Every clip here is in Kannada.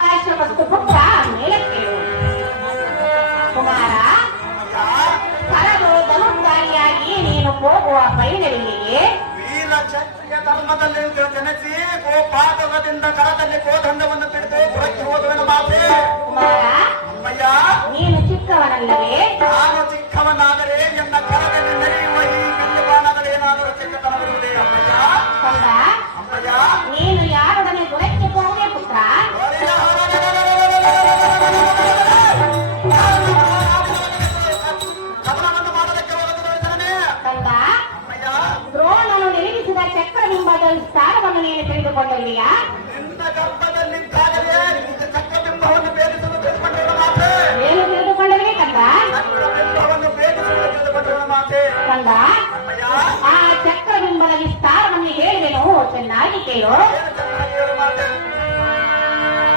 ಮತ್ತು ಪುತ್ರ ಮೇಲಕ್ಕೇಳು ಕುಮಾರ. ಕರದು ಧನುರ್ಧಾರಿಯಾಗಿ ನೀನು ಹೋಗುವ ಪೈನಡಿಗೆ ವೀರ ಕ್ಷತ್ರಿಯ ಧರ್ಮದಲ್ಲಿ ಜನಿಸಿ ಗೋಪಾದದಿಂದ ಕರದಲ್ಲಿ ಕೋದಂಡವನ್ನು ತಿಳಿದು ಹೊರಕ್ಕೆ ಹೋಗುವನ ಮಾತೆ. ಕುಮಾರ, ಅಮ್ಮಯ್ಯ, ನೀನು ಚಿಕ್ಕವನಲ್ಲವೇ? ನಾನು ಚಿಕ್ಕವನಾದರೆ ಎನ್ನ ಕರದಲ್ಲಿ ನಡೆಯುವ ಈ ಬಿಲ್ಲು ಬಾಣದಲ್ಲಿ ಏನಾದರೂ ಚಿಕ್ಕತನವಿರುವುದೇ ಅಮ್ಮಯ್ಯ? ಕಂದ, ಅಮ್ಮಯ್ಯ, ನೀನು ಯಾರೊಡನೆ ದೊರಕ್ಕೆ ಹೋಗುವೆ ಪುತ್ರ? ಕವನವನ್ನು ಮಾಡೋದಕ್ಕೆ ಹೊರಟಿದ್ದಾನೆ. ಕಂದ, ಅಮ್ಮಯ್ಯ, ದ್ರೋಣನು ನಿರೀಕ್ಷಿಸಿದ ಚಕ್ರಬಿಂಬದ ಸ್ಥಾನವನ್ನು ನೀನು ತಿಳಿದುಕೊಳ್ಳಲಿಯಾ? ನಿನ್ನ ಗರ್ಭದಲ್ಲಿದ್ದಾಗಲೇ ಚಕ್ರಬಿಂಬವನ್ನು ಭೇದಿಸಲು ತಿಳಿದುಕೊಂಡಿರುವ ಮಾತೆ. ಏನು ತಿಳಿದುಕೊಳ್ಳಲಿವೆ ಕಂದ? ಚಕ್ರಬಿಂಬವನ್ನು ಭೇದಿಸಲು ತಿಳಿದುಕೊಂಡಿರುವ ಮಾತೆ. ಕಂದ, ಅಮ್ಮಯ್ಯ, ಆ ಚಕ್ರಬಿಂಬದ ವಿಸ್ತಾರವನ್ನು ಹೇಳಿದೆನು, ಚೆನ್ನಾಗಿ ಕೇಳು. ಏನು ಚೆನ್ನಾಗಿ ಹೇಳು ಮಾತೆ.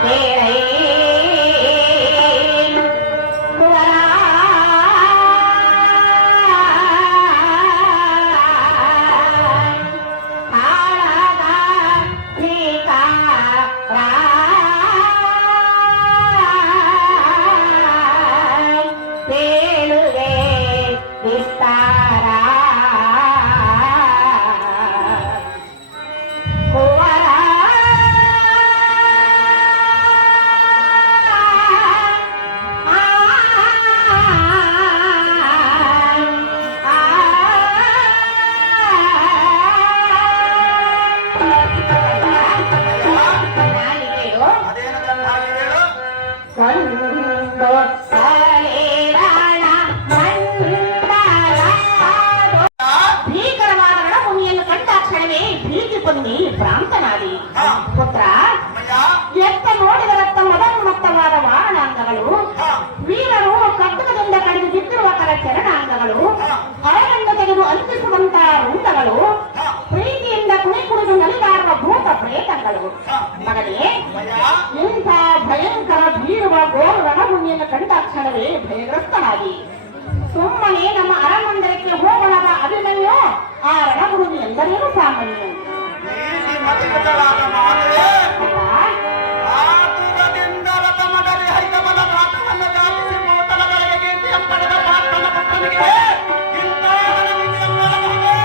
ಕೇಳೈ ಕುವರ, ಕಾಳಗ ಶ್ರೀಕಾರ, ಕೇಳುವೆ ವಿಸ್ತಾರ. ಕುವರ ಅದೇನು ಚೆನ್ನಾಗಿ ಹೇಳು. ಭೀಕರವಾದ ರಣಭೂಮಿಯನ್ನು ಕಂಡಾಕ್ಷಣವೇ ಭೀತಿ ಹೊಂದಿ ಭ್ರಾಂತನಾದಿ. ಪುತ್ರ, ಅಮ್ಮಯ್ಯ, ಎತ್ತ ನೋಡಿದರತ್ತ ಮದೋನ್ಮತ್ತವಾದ ವಾರಣಾಂಗಗಳು, ವೀರರು ಕಬ್ಬುಗದಿಂದ ಕಡಿದು ಬಿದ್ದಿರುವ ಕರ ಚರಣಾಂಗಗಳು, ಹಳೆಯನ್ನು ತೆಗೆದು ಅಂತಿಸುವಂತ ರುಂಡಗಳು, ಪ್ರೀತಿಯಿಂದ ಕುಣಿ ಕುಣಿದು ನಲಿದಾಡುವ ಭೂತ ಪ್ರೇತಗಳು. ಮಗನೇ, ಇಂಥ ಭಯಂಕರ ಬೀರುವ ಘೋರ ರಣಭೂಮಿಯನ್ನು ಕಂಡಾಕ್ಷಣವೇ ಭಯಗ್ರಸ್ತನಾಗಿ ಸುಮ್ಮನೆ ನಮ್ಮ ಅರಮಂದಿರಕ್ಕೆ ಹೋಗಲಾದ ಅಭಿಮನ್ಯು ಆ ರಣಭೂಮಿ ಎಂದರೇನು ಸಾಮಾನ್ಯ. ನೀತಿ ಮತಿಯುತಳಾದ ಮಾತೆ. ಆತುರದಿಂದ ರಥಮದಲ್ಲಿ ಹೈದವನ ರಾಟವನ್ನು ದಾಟಿಸಿ ಭೂತಲಗಳಿಗೆ ಕೀರ್ತಿಯನ್ನು ಪಡೆದ ಪಾರ್ಥನ ಪುತ್ರನಿಗೆ ಇಂಥ ರಣನೀತಿಯನ್ನು ಮಾಡಬಹುದೇ?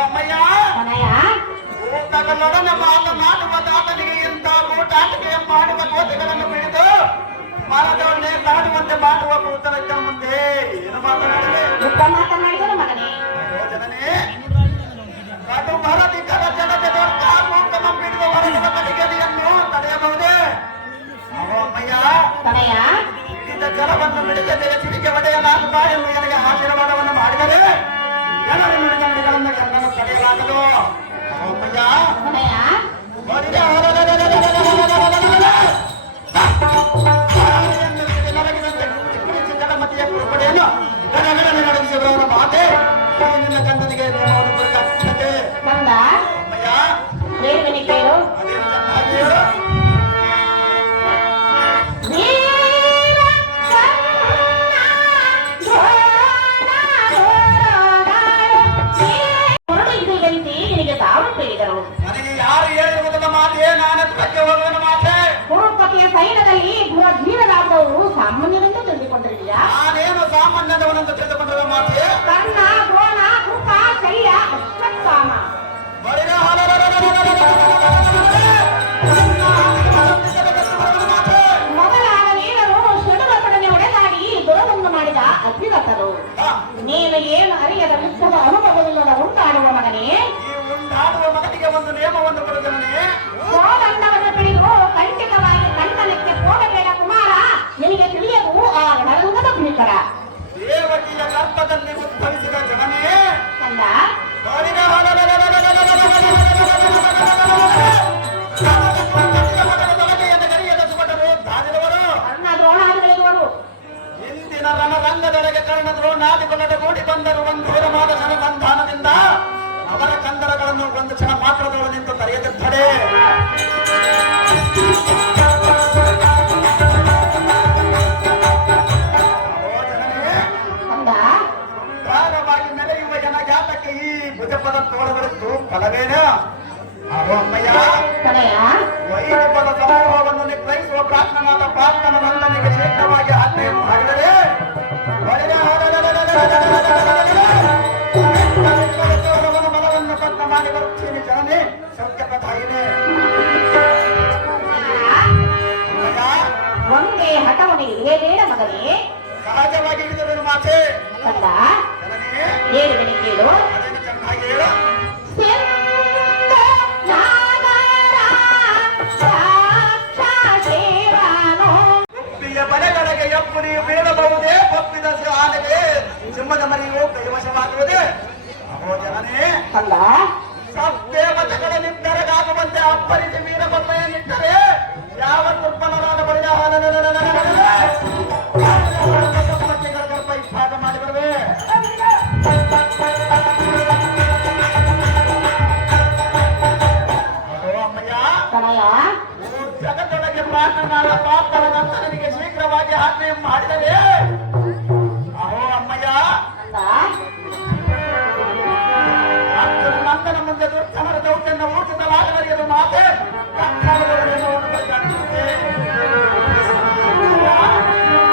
ಅಮ್ಮಯ್ಯ, ತನಯ, ಭೂತಗಳೊಡನೆ ಮಾತನಾಡುವ ದಾತನಿಗೆ ಇಂಥ ಭೂಟಾಟಿಕೆ ಮಾಡುವ ಕೋತಿಗಳನ್ನು ಬಿಡಿದು ಮರದೊಡನೆ ಕಾಡುವಂತೆ ಮಾಡುವ ಭೂತರಕ್ಕ ಮುಂದೆ ಏನು ಮಾತನಾಡಿದೆ? ಯುದ್ಧ ಮಾತನಾಡಿದರು ಮಗನೇ. ಯೋಜನೆ ಕಡು ಭರತಿಕರ ಜನತೆ ದೊಡ್ಡ ಮೂಕನ ಬಿಡುವ ಹೊರಗುವ ಕಲಿಗೆಯನ್ನು ತಡೆಯಬಹುದೇ? ಅಮ್ಮಯ್ಯ, ತನಯ, ಹಿಡಿದ ಜಲವನ್ನು ಬಿಡಿಸದೆ ಸಿಡಿಗೆ ಒಡೆಯಲಾಗುತ್ತಾ ಎಂದು ನನಗೆ ಆಶೀರ್ವಾದವನ್ನು ಮಾಡಿದರೆ ಜನರ ನುಡಿಗಳನ್ನು ಕಣ್ಣನ್ನು ತಡೆಯಲಾಗದು. ಅಮ್ಮಯ್ಯ, ತನಯ, ನೋಡಿದೆ ಜಲಮತಿಯ ಕುರುಪಡೆಯನ್ನು ನಡೆಸಿದವರ ಮಾತೆ ನಿನ್ನ ಗಂಡನಿಗೆ ಕಷ್ಟತೆ. ಕಂದ, ಅಮ್ಮಯ್ಯ, ಹೇಳುವನಿ ಕೇಳು. ಅದೇನು ಚೆನ್ನಾಗಿ ಹೇಳು. ವೀರ ಕರ್ಣ ಹೊರಡಿಸುವಂತೆ ನಿನಗೆ ತಾವು ಹೇಳಿದರು. ನನಗೆ ಯಾರು ಹೇಳಿರುವುದಲ್ಲ ಮಾತೆ, ನಾನೆತ್ತಕ್ಕೆ ಹೋಗುವನ ಮಾತೆ. ಕುರುಪತಿಯ ಸೈನ್ಯದಲ್ಲಿ ಧೀರರಾದವರು ಸಾಮಾನ್ಯರೆಂದು ತಿಳಿದುಕೊಂಡಿದೆಯಾ? ನಾನೇನು ಸಾಮಾನ್ಯದವನೆಂದು ತಿಳಿದುಕೊಂಡಿರುವ ಮಾತೆ. ಕರ್ಣ, ದ್ರೋಣ, ಕೃಪ, ಶಲ್ಯ, ಅಶ್ವತ್ಥಾಮ ಮೊದಲಾದ ವೀರರು ಷಡುರತೊಡನೆ ಒಡೆದಾಡಿ ದುರದನ್ನು ಮಾಡಿದ ಅಧಿರಥರು. ನೀನು ಏನು ಅರಿಯದ ಯುದ್ಧದ ಅನುಭವವಿಲ್ಲದ ಉಂಟಾಡುವ ಮಗನೇ, ಈ ಉಂಟಾಡುವ ಮಗನಿಗೆ ಒಂದು ನಿಯಮವನ್ನು ಕೊಡುತ್ತೇನೆ. ಕೋದಂಡವನ್ನು piಡಿದು ಖಂಡಿತವಾಗಿ ಕಂಠನಕ್ಕೆ ಹೋಗಬೇಡ ಕುಮಾರ. ನಿನಗೆ ತಿಳಿಯದು ಆ ರಣರಂಗದ ಭೀಕರ. ದೇವಕಿಯ ಗರ್ಭದಲ್ಲಿ ಉದ್ಭವಿಸಿದ ಜನನೇ ಕಂದ, ಕರ್ಣ, ದ್ರೋಣಾದಿಗಳಿಗೋರು ಇಂದಿನ ರಣರಂಗದೊಳಗೆ ಕರ್ಣ ದ್ರೋಣಾದಿಗಳೊಡೆ ಕೂಡಿ ಬಂದರು ಒಂದು ದೂರವಾದ ಕ್ಷಣಸಂಧಾನದಿಂದ ಅವರ ಕಂದರಗಳನ್ನು ಒಂದು ಕ್ಷಣ ಮಾತ್ರದೊಳಗೆ ನಿಂತು ಕರೆಯುತ್ತಿದ್ದಾರೆ. ಕಂದ, ಭಾರವಾಗಿ ಮೆರೆಯುವ ಜನ ಜಾತಕ್ಕೆ ಈ ಭುಜಪದ ತೋಳಗಳಿದ್ದು ಫಲವೇನ? ಅಮ್ಮಯ್ಯ, ತನಯ, ವೈದ್ಯಪದ ಸಮೂಹವನ್ನು ಮಾತೆ ಕಂದ ಜನನೇ ಹೇಳಿದನಿ ಕೇಳು. ಅದನ್ನು ಚೆನ್ನಾಗಿ ಹೇಳು. ಒಪ್ಪಿಯ ಬಲೆಗಳಿಗೆ ಎಪ್ಪುರಿ ಬೀಳಬಹುದೇ, ಒಪ್ಪಿದ ಆನೆಗೆ ಸಿಂಹದ ಮರಿಯು ಕೈವಶವಾಗುವುದೇ. ಅಹೋ ಜನನೇ ಕಂದ ಸದ್ದೇವತೆಗಳನ್ನಿದ್ದರೆಗಾಗುವಂತೆ ಅಪ್ಪರಿಸಿ ವೀರಭದ್ರೆಯನ್ನಿಟ್ಟರೆ ಯಾವ ದುರ್ಬಲರಾದ ಗರ್ಭ ಇಷ್ಟಾಗ ಮಾಡಿಬರುವೆ. ಅಮ್ಮಯ್ಯ ಕಣಯ್ಯ ಜಗತ್ತೊಳಗೆ ಪ್ರಾಣನಾದ ಪಾಪದ ನಂತರನಿಗೆ ಶೀಘ್ರವಾಗಿ ಆಜ್ಞೆ ಮಾಡಿದರೆ ಅಹೋ ಅಮ್ಮಯ್ಯ ನಂದನ ಮುಂದೆ ದುರ್ಜನರ ದೌತ್ಯನ ಊಟದಲಾಗದರಿಯದು ಮಾತೆ ಕನ್ನಡದವರೆಗೂ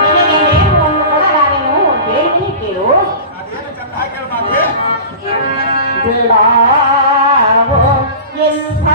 ನಿನಗೇನು ಒಂದು ಕೊಡಲಾರೆನು ಹೇಳಿ ಕೇಳು. ಅದೇನು ಚೆನ್ನಾಗಿ ಹೇಳು ಮಾತೆ. ಬಿಡಾವೋ ಎಂಥ